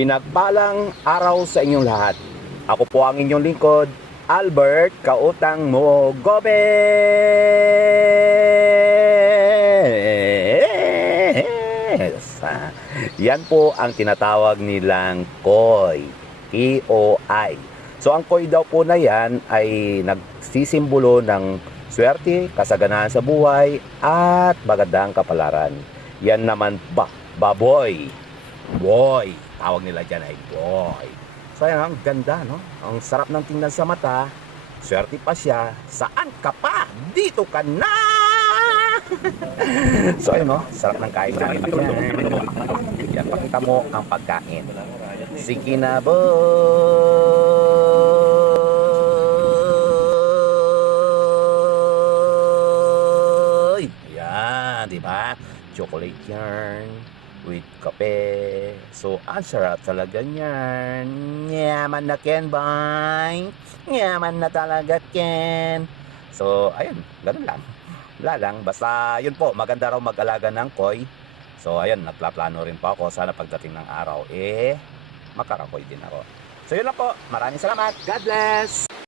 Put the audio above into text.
Pinagpalang araw sa inyong lahat. Ako po ang inyong lingkod, Albert Kautang mo Gomez. Yan po ang tinatawag nilang koi. K-O-I. So ang koi daw po na yan ay nagsisimbolo ng swerte, kasaganahan sa buhay at magandang kapalaran. Yan naman baboy. Boy. Tawag nila dyan ay boy. So ayan, ang ganda, no? Ang sarap ng tingnan sa mata. Swerte pa siya. Saan ka pa? Dito ka na! So ayun, no? Sarap ng kain namin dyan. Yan, pakita mo ang pagkain. Sige na, boy! Yan, di ba? Chocolate yarn with kape. So, ang sarap talaga niyan. Yaman na Ken, boy. Yaman na talaga, Ken. So, ayun, ganun lang. Wala lang. Basta, yun po, maganda raw mag-alaga ng koi. So, ayun, nagplaplano rin po ako. Sana pagdating ng araw, makarakoy din ako. So, yun lang po. Maraming salamat. God bless!